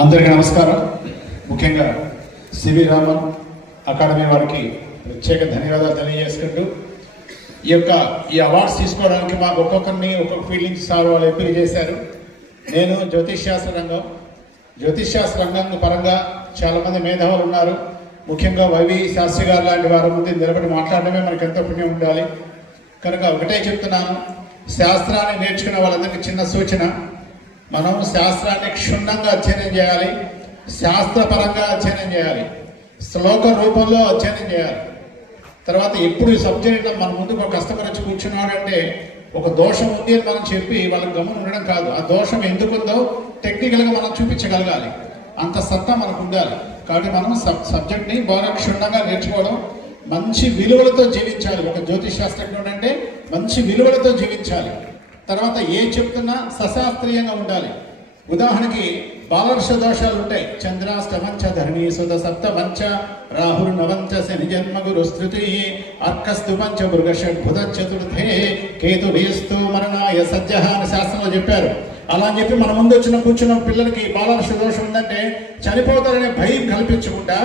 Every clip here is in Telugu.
అందరికీ నమస్కారం. ముఖ్యంగా సివి రామన్ అకాడమీ వారికి ప్రత్యేక ధన్యవాదాలు తెలియజేసుకుంటూ ఈ యొక్క ఈ అవార్డ్స్ తీసుకోవడానికి మాకు ఒక్కొక్కరిని ఒక్కొక్క ఫీల్డింగ్ సార్ వాళ్ళు ఎంపిక చేశారు. నేను జ్యోతిష్ శాస్త్ర రంగం. జ్యోతిష్ శాస్త్ర రంగం పరంగా చాలామంది మేధావులు ఉన్నారు. ముఖ్యంగా వైవి శాస్త్రి గారు లాంటి వారి ముందు నిలబడి మాట్లాడడమే మనకు ఎంతో పుణ్యం ఉండాలి. కనుక ఒకటే చెప్తున్నాను శాస్త్రాన్ని నేర్చుకునే వాళ్ళందరికీ చిన్న సూచన. మనం శాస్త్రాన్ని క్షుణ్ణంగా అధ్యయనం చేయాలి శాస్త్రపరంగా అధ్యయనం చేయాలి శ్లోక రూపంలో అధ్యయనం చేయాలి. తర్వాత ఎప్పుడు ఈ సబ్జెక్ట్ మన ముందుకు ఒక కస్టమర్ వచ్చి కూర్చున్నాడంటే ఒక దోషం ఉంది అని మనం చెప్పి వాళ్ళకి గమనం ఉండడం కాదు. ఆ దోషం ఎందుకుందో టెక్నికల్గా మనం చూపించగలగాలి. అంత సత్తా మనకు ఉండాలి. కాబట్టి మనం సబ్ సబ్జెక్ట్ని బాగా క్షుణ్ణంగా నేర్చుకోవడం మంచి విలువలతో జీవించాలి. ఒక జ్యోతిష్ శాస్త్రజ్ఞుడు అంటే మంచి విలువలతో జీవించాలి. తర్వాత ఏం చెప్తున్నా? సశాస్త్రీయంగా ఉండాలి. ఉదాహరణకి బాలర్ష దోషాలు ఉంటాయి. చంద్రాష్టమంచ ధరణి సుత సప్త రాహుర్ నవంచ శని జన్మ గురు స్థుతి అర్కస్తు పంచ మృగ షడ్భుత చతుర్థే కేతు వేస్తు మరణాయ సజ్జ అని శాస్త్రంలో చెప్పారు. అలా అని చెప్పి మన ముందు వచ్చిన కూర్చున్న పిల్లలకి బాలర్ష దోషం ఉందంటే చనిపోతారనే భయం కల్పించకుండా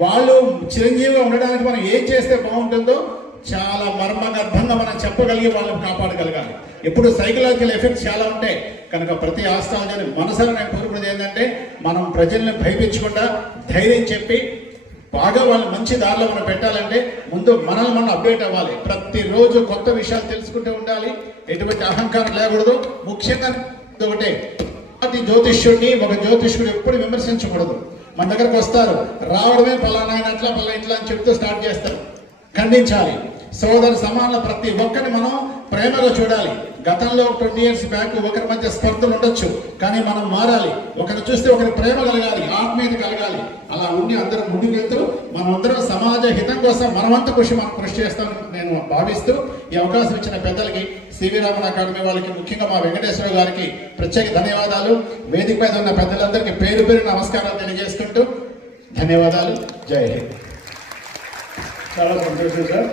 వాళ్ళు చిరంజీవిగా ఉండడానికి మనం ఏం చేస్తే బాగుంటుందో చాలా మర్మగర్భంగా మనం చెప్పగలిగి వాళ్ళని కాపాడగలగాలి. ఇప్పుడు సైకలాజికల్ ఎఫెక్ట్స్ చాలా ఉంటాయి. కనుక ప్రతి ఆస్ట్రాలజీ మనసులో నేను కోరుకునేది ఏంటంటే మనం ప్రజల్ని భయపించకుండా ధైర్యం చెప్పి బాగా వాళ్ళు మంచి దారిలో మనం పెట్టాలంటే ముందు మనల్ని మనం అప్డేట్ అవ్వాలి. ప్రతిరోజు కొత్త విషయాలు తెలుసుకుంటూ ఉండాలి. ఎటువంటి అహంకారం లేకూడదు. ముఖ్యంగా ఒకటే ప్రతి జ్యోతిష్యుడిని ఒక జ్యోతిష్యుడు ఎప్పుడు విమర్శించకూడదు. మన దగ్గరకు వస్తారు. రావడమే పలానా ఆయన అట్లా పలా ఇట్లా అని చెప్తూ స్టార్ట్ చేస్తారు. ఖండించాలి. సోదర సమాన ప్రతి ఒక్కరిని మనం ప్రేమగా చూడాలి. గతంలో ట్వంటీ ఇయర్స్ బ్యాక్ ఒకరి మధ్య స్పర్ధలు ఉండొచ్చు కానీ మనం మారాలి. ఒకరిని చూస్తే ఒకరి ప్రేమ కలగాలి ఆత్మీయత కలగాలి. అలా ఉండి అందరం ముందుకు వెళ్తూ మనమందరం సమాజ హితం కోసం మనమంత కృషి మనం కృషి చేస్తామని నేను భావిస్తూ ఈ అవకాశం ఇచ్చిన పెద్దలకి సివి రామన్ అకాడమీ వాళ్ళకి ముఖ్యంగా మా వెంకటేశ్వర గారికి ప్రత్యేక ధన్యవాదాలు. వేదిక మీద ఉన్న పెద్దలందరికీ పేరు పేరు నమస్కారాలు తెలియజేసుకుంటూ ధన్యవాదాలు. జై హింద్. చాలా సంతోషం సార్.